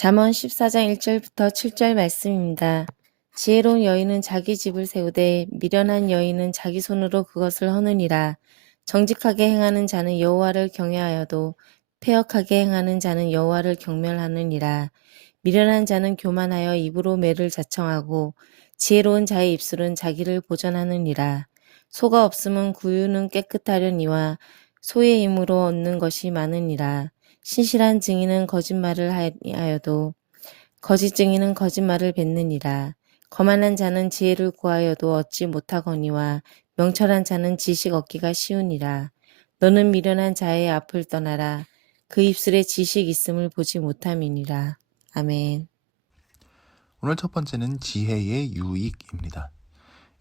잠언 14장 1절부터 7절 말씀입니다. 지혜로운 여인은 자기 집을 세우되 미련한 여인은 자기 손으로 그것을 허느니라. 정직하게 행하는 자는 여호와를 경외하여도 패역하게 행하는 자는 여호와를 경멸하느니라. 미련한 자는 교만하여 입으로 매를 자청하고 지혜로운 자의 입술은 자기를 보전하느니라. 소가 없으면 구유는 깨끗하려니와 소의 힘으로 얻는 것이 많으니라. 신실한 증인은 거짓말을 하여도 거짓 증인은 거짓말을 뱉느니라. 거만한 자는 지혜를 구하여도 얻지 못하거니와 명철한 자는 지식 얻기가 쉬우니라. 너는 미련한 자의 앞을 떠나라. 그 입술에 지식 있음을 보지 못함이니라. 아멘. 오늘 첫 번째는 지혜의 유익입니다.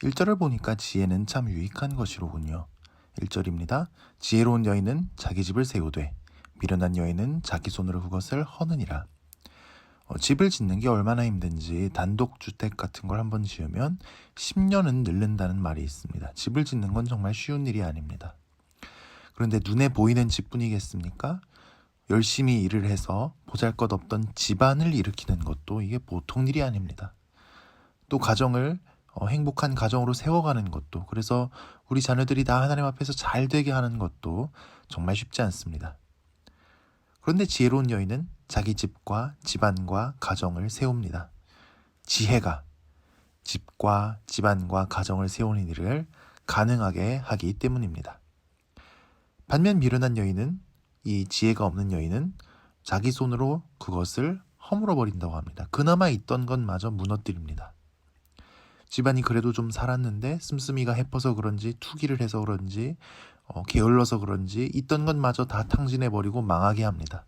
1절을 보니까 지혜는 참 유익한 것이로군요. 1절입니다. 지혜로운 여인은 자기 집을 세우되 미련한 여인은 자기 손으로 그것을 허느니라. 집을 짓는 게 얼마나 힘든지 단독주택 같은 걸 한번 지으면 10년은 늙는다는 말이 있습니다. 집을 짓는 건 정말 쉬운 일이 아닙니다. 그런데 눈에 보이는 집뿐이겠습니까? 열심히 일을 해서 보잘것없던 집안을 일으키는 것도 이게 보통 일이 아닙니다. 또 가정을 행복한 가정으로 세워가는 것도, 그래서 우리 자녀들이 다 하나님 앞에서 잘 되게 하는 것도 정말 쉽지 않습니다. 그런데 지혜로운 여인은 자기 집과 집안과 가정을 세웁니다. 지혜가 집과 집안과 가정을 세우는 일을 가능하게 하기 때문입니다. 반면 미련한 여인은, 이 지혜가 없는 여인은 자기 손으로 그것을 허물어 버린다고 합니다. 그나마 있던 것마저 무너뜨립니다. 집안이 그래도 좀 살았는데 씀씀이가 해퍼서 그런지, 투기를 해서 그런지, 게을러서 그런지 있던 것마저 다 탕진해버리고 망하게 합니다.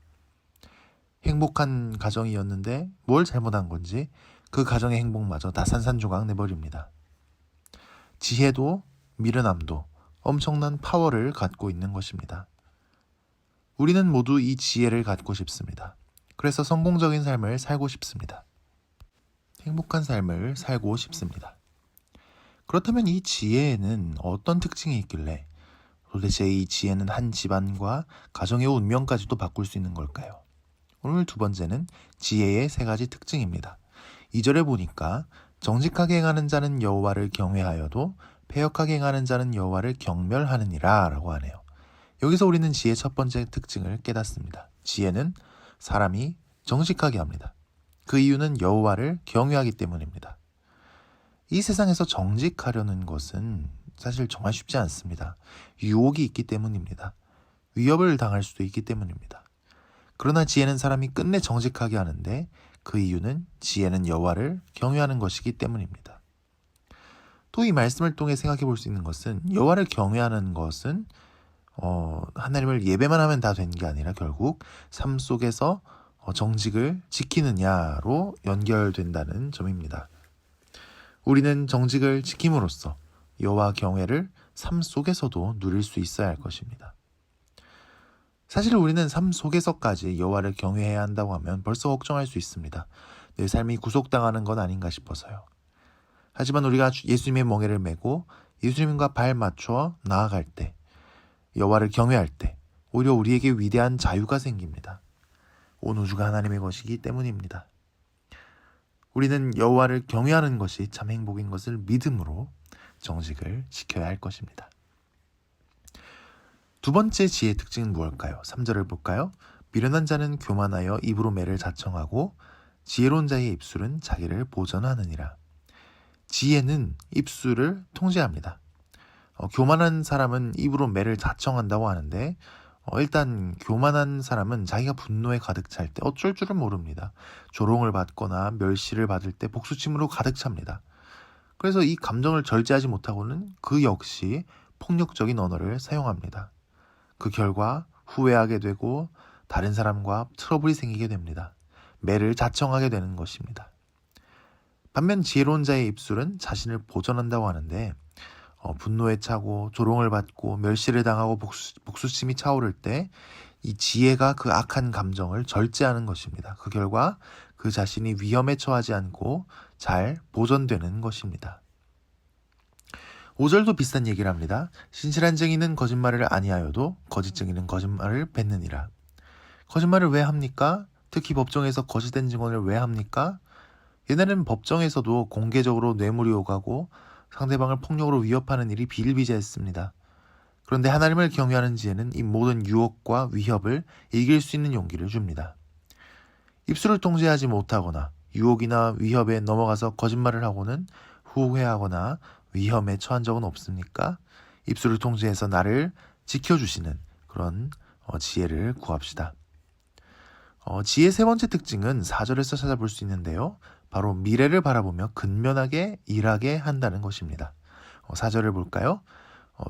행복한 가정이었는데 뭘 잘못한 건지 그 가정의 행복마저 다 산산조각 내버립니다. 지혜도 미련함도 엄청난 파워를 갖고 있는 것입니다. 우리는 모두 이 지혜를 갖고 싶습니다. 그래서 성공적인 삶을 살고 싶습니다. 행복한 삶을 살고 싶습니다. 그렇다면 이 지혜에는 어떤 특징이 있길래 도대체 이 지혜는 한 집안과 가정의 운명까지도 바꿀 수 있는 걸까요? 오늘 두 번째는 지혜의 세 가지 특징입니다. 2절에 보니까 정직하게 행하는 자는 여호와를 경외하여도 패역하게 행하는 자는 여호와를 경멸하느니라 라고 하네요. 여기서 우리는 지혜의 첫 번째 특징을 깨닫습니다. 지혜는 사람이 정직하게 합니다. 그 이유는 여호와를 경외하기 때문입니다. 이 세상에서 정직하려는 것은 사실 정말 쉽지 않습니다. 유혹이 있기 때문입니다. 위협을 당할 수도 있기 때문입니다. 그러나 지혜는 사람이 끝내 정직하게 하는데 그 이유는 지혜는 여호와를 경외하는 것이기 때문입니다. 또 이 말씀을 통해 생각해 볼 수 있는 것은 여호와를 경외하는 것은 하나님을 예배만 하면 다 된 게 아니라 결국 삶 속에서 정직을 지키느냐로 연결된다는 점입니다. 우리는 정직을 지킴으로써 여호와 경외를 삶 속에서도 누릴 수 있어야 할 것입니다. 사실 우리는 삶 속에서까지 여호와를 경외해야 한다고 하면 벌써 걱정할 수 있습니다. 내 삶이 구속당하는 건 아닌가 싶어서요. 하지만 우리가 예수님의 멍에를 메고 예수님과 발 맞춰 나아갈 때, 여호와를 경외할 때 오히려 우리에게 위대한 자유가 생깁니다. 온 우주가 하나님의 것이기 때문입니다. 우리는 여호와를 경외하는 것이 참 행복인 것을 믿음으로 정직을 지켜야 할 것입니다. 두 번째 지혜의 특징은 무엇일까요? 3절을 볼까요? 미련한 자는 교만하여 입으로 매를 자청하고 지혜로운 자의 입술은 자기를 보전하느니라. 지혜는 입술을 통제합니다. 교만한 사람은 입으로 매를 자청한다고 하는데 일단 교만한 사람은 자기가 분노에 가득 찰 때 어쩔 줄을 모릅니다. 조롱을 받거나 멸시를 받을 때 복수심으로 가득 찹니다. 그래서 이 감정을 절제하지 못하고는 그 역시 폭력적인 언어를 사용합니다. 그 결과 후회하게 되고 다른 사람과 트러블이 생기게 됩니다. 매를 자청하게 되는 것입니다. 반면 지혜로운 자의 입술은 자신을 보전한다고 하는데 분노에 차고 조롱을 받고 멸시를 당하고 복수심이 차오를 때 이 지혜가 그 악한 감정을 절제하는 것입니다. 그 결과 그 자신이 위험에 처하지 않고 잘 보존되는 것입니다. 5절도 비슷한 얘기를 합니다. 신실한 증인은 거짓말을 아니하여도 거짓 증인은 거짓말을 뱉느니라. 거짓말을 왜 합니까? 특히 법정에서 거짓된 증언을 왜 합니까? 옛날에는 법정에서도 공개적으로 뇌물이 오가고 상대방을 폭력으로 위협하는 일이 비일비재했습니다. 그런데 하나님을 경외하는 지혜는 이 모든 유혹과 위협을 이길 수 있는 용기를 줍니다. 입술을 통제하지 못하거나 유혹이나 위협에 넘어가서 거짓말을 하고는 후회하거나 위험에 처한 적은 없습니까? 입술을 통제해서 나를 지켜주시는 그런 지혜를 구합시다. 지혜의 세 번째 특징은 4절에서 찾아볼 수 있는데요. 바로 미래를 바라보며 근면하게 일하게 한다는 것입니다. 4절을 볼까요?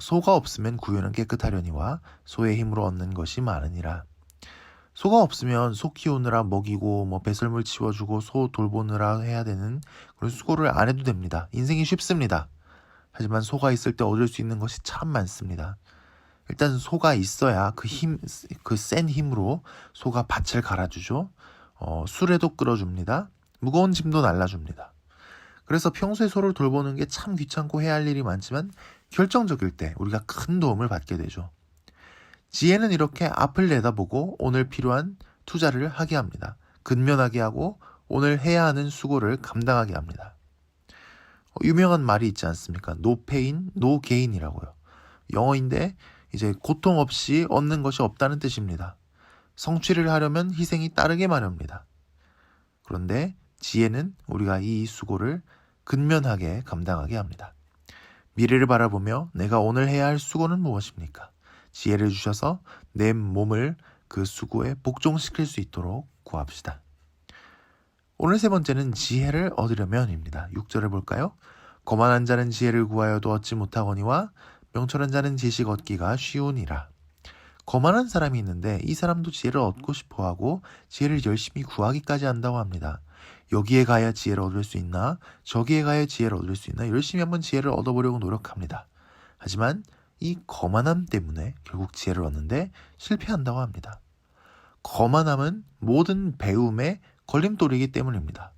소가 없으면 구유는 깨끗하려니와 소의 힘으로 얻는 것이 많으니라. 소가 없으면 소 키우느라 먹이고 배설물 치워주고 소 돌보느라 해야 되는 그런 수고를 안 해도 됩니다. 인생이 쉽습니다. 하지만 소가 있을 때 얻을 수 있는 것이 참 많습니다. 일단 소가 있어야 그 센 힘으로 소가 밭을 갈아주죠. 수레도 끌어줍니다. 무거운 짐도 날라줍니다. 그래서 평소에 소를 돌보는 게 참 귀찮고 해야 할 일이 많지만 결정적일 때 우리가 큰 도움을 받게 되죠. 지혜는 이렇게 앞을 내다보고 오늘 필요한 투자를 하게 합니다. 근면하게 하고 오늘 해야 하는 수고를 감당하게 합니다. 유명한 말이 있지 않습니까? No pain, no gain이라고요. 영어인데 이제 고통 없이 얻는 것이 없다는 뜻입니다. 성취를 하려면 희생이 따르게 마련입니다. 그런데 지혜는 우리가 이 수고를 근면하게 감당하게 합니다. 미래를 바라보며 내가 오늘 해야 할 수고는 무엇입니까? 지혜를 주셔서 내 몸을 그 수고에 복종시킬 수 있도록 구합시다. 오늘 세 번째는 지혜를 얻으려면입니다. 6절을 볼까요? 거만한 자는 지혜를 구하여도 얻지 못하거니와 명철한 자는 지식 얻기가 쉬우니라. 거만한 사람이 있는데 이 사람도 지혜를 얻고 싶어하고 지혜를 열심히 구하기까지 한다고 합니다. 여기에 가야 지혜를 얻을 수 있나? 저기에 가야 지혜를 얻을 수 있나? 열심히 한번 지혜를 얻어보려고 노력합니다. 하지만 이 거만함 때문에 결국 지혜를 얻는데 실패한다고 합니다. 거만함은 모든 배움의 걸림돌이기 때문입니다.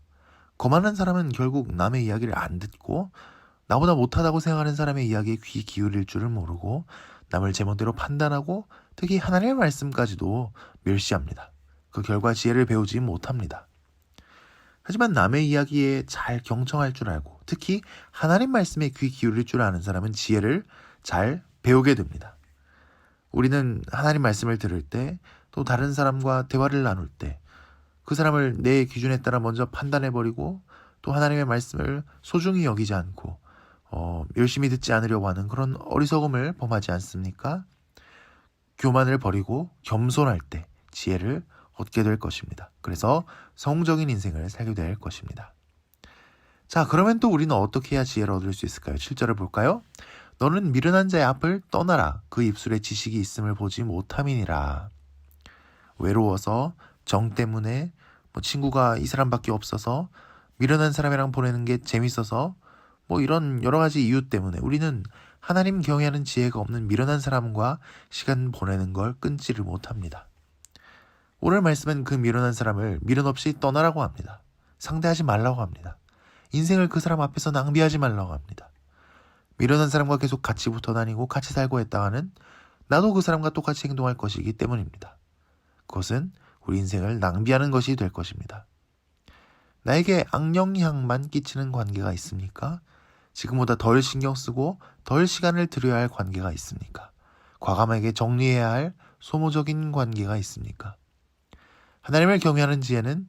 거만한 사람은 결국 남의 이야기를 안 듣고 나보다 못하다고 생각하는 사람의 이야기에 귀 기울일 줄을 모르고 남을 제멋대로 판단하고 특히 하나님의 말씀까지도 멸시합니다. 그 결과 지혜를 배우지 못합니다. 하지만 남의 이야기에 잘 경청할 줄 알고 특히 하나님 말씀에 귀 기울일 줄 아는 사람은 지혜를 잘 배우게 됩니다. 우리는 하나님 말씀을 들을 때 또 다른 사람과 대화를 나눌 때 그 사람을 내 기준에 따라 먼저 판단해버리고 또 하나님의 말씀을 소중히 여기지 않고 열심히 듣지 않으려고 하는 그런 어리석음을 범하지 않습니까? 교만을 버리고 겸손할 때 지혜를 얻게 될 것입니다. 그래서 성공적인 인생을 살게 될 것입니다. 자, 그러면 또 우리는 어떻게 해야 지혜를 얻을 수 있을까요? 7절을 볼까요? 너는 미련한 자의 앞을 떠나라. 그 입술에 지식이 있음을 보지 못함이니라. 외로워서 정 때문에 친구가 이 사람밖에 없어서 미련한 사람이랑 보내는 게 재밌어서 이런 여러 가지 이유 때문에 우리는 하나님 경외하는 지혜가 없는 미련한 사람과 시간 보내는 걸 끊지를 못합니다. 오늘 말씀은 그 미련한 사람을 미련 없이 떠나라고 합니다. 상대하지 말라고 합니다. 인생을 그 사람 앞에서 낭비하지 말라고 합니다. 미련한 사람과 계속 같이 붙어 다니고 같이 살고 했다가는 나도 그 사람과 똑같이 행동할 것이기 때문입니다. 그것은 우리 인생을 낭비하는 것이 될 것입니다. 나에게 악영향만 끼치는 관계가 있습니까? 지금보다 덜 신경 쓰고 덜 시간을 들여야 할 관계가 있습니까? 과감하게 정리해야 할 소모적인 관계가 있습니까? 하나님을 경외하는 지혜는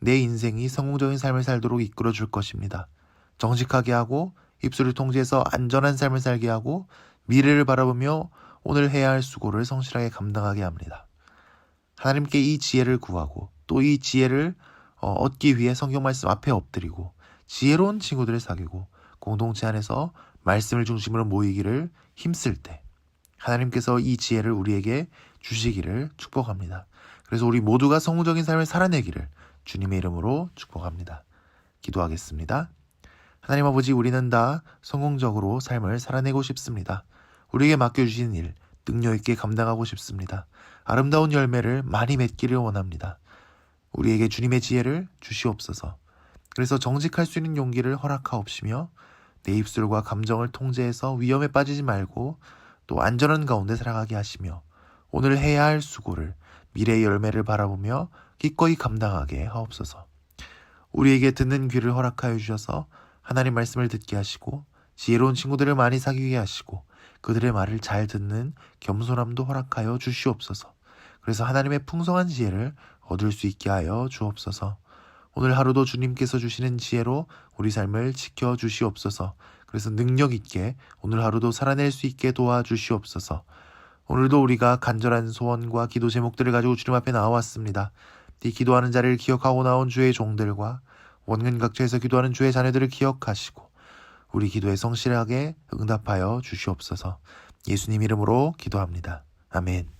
내 인생이 성공적인 삶을 살도록 이끌어 줄 것입니다. 정직하게 하고 입술을 통제해서 안전한 삶을 살게 하고 미래를 바라보며 오늘 해야 할 수고를 성실하게 감당하게 합니다. 하나님께 이 지혜를 구하고 또 이 지혜를 얻기 위해 성경 말씀 앞에 엎드리고 지혜로운 친구들을 사귀고 공동체 안에서 말씀을 중심으로 모이기를 힘쓸 때 하나님께서 이 지혜를 우리에게 주시기를 축복합니다. 그래서 우리 모두가 성공적인 삶을 살아내기를 주님의 이름으로 축복합니다. 기도하겠습니다. 하나님 아버지, 우리는 다 성공적으로 삶을 살아내고 싶습니다. 우리에게 맡겨주신 일 능력 있게 감당하고 싶습니다. 아름다운 열매를 많이 맺기를 원합니다. 우리에게 주님의 지혜를 주시옵소서. 그래서 정직할 수 있는 용기를 허락하옵시며 내 입술과 감정을 통제해서 위험에 빠지지 말고 또 안전한 가운데 살아가게 하시며 오늘 해야 할 수고를 미래의 열매를 바라보며 기꺼이 감당하게 하옵소서. 우리에게 듣는 귀를 허락하여 주셔서 하나님 말씀을 듣게 하시고 지혜로운 친구들을 많이 사귀게 하시고 그들의 말을 잘 듣는 겸손함도 허락하여 주시옵소서. 그래서 하나님의 풍성한 지혜를 얻을 수 있게 하여 주옵소서. 오늘 하루도 주님께서 주시는 지혜로 우리 삶을 지켜주시옵소서. 그래서 능력 있게 오늘 하루도 살아낼 수 있게 도와주시옵소서. 오늘도 우리가 간절한 소원과 기도 제목들을 가지고 주님 앞에 나왔습니다. 이 기도하는 자리를 기억하고 나온 주의 종들과 원근 각처에서 기도하는 주의 자녀들을 기억하시고 우리 기도에 성실하게 응답하여 주시옵소서. 예수님 이름으로 기도합니다. 아멘.